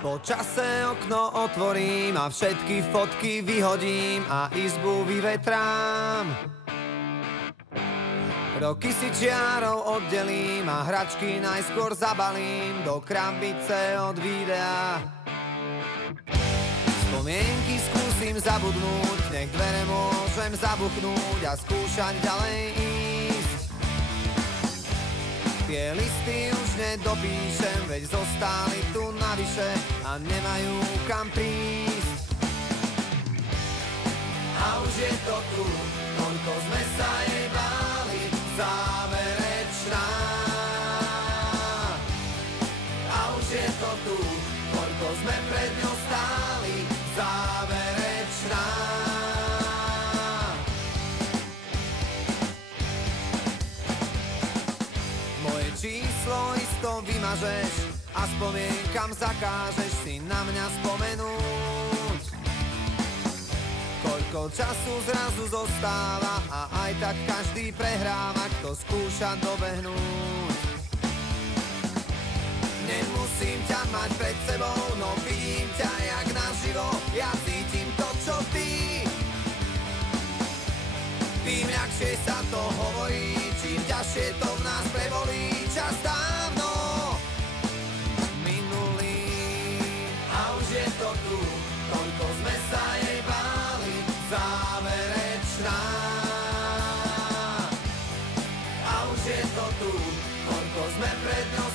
Po čase okno otvorím a všetky fotky vyhodím a izbu vyvetrám. Roky si čiarou oddelím a hračky najskôr zabalím do krabice od videa. Spomienky skúsim zabudnúť, nech dvere môžem zabuchnúť a skúšať ďalej ísť. Tie listy už nedopíšem, veď zostali tu navyše a nemajú kam prísť. A už je to tu, toľko sme sa jej báli, záverečná. A už je to tu, toľko sme pred ňou stáli, záverečná. Moje číslo isto vymažeš a spomienkam zakážeš si na mňa spomenúť. Koľko času zrazu zostáva a aj tak každý prehráva, kto skúša dobehnúť. Nemusím ťa mať pred sebou, no vidím ťa jak naživo, ja cítim to, čo ty. Tým ľahšie sa to hovorí, čím ťažšie to v nás prebolí. Čas dávno minulý a už je to tu, toľko sme sa jej báli, záverečná. A už je to tu, toľko sme pred ňou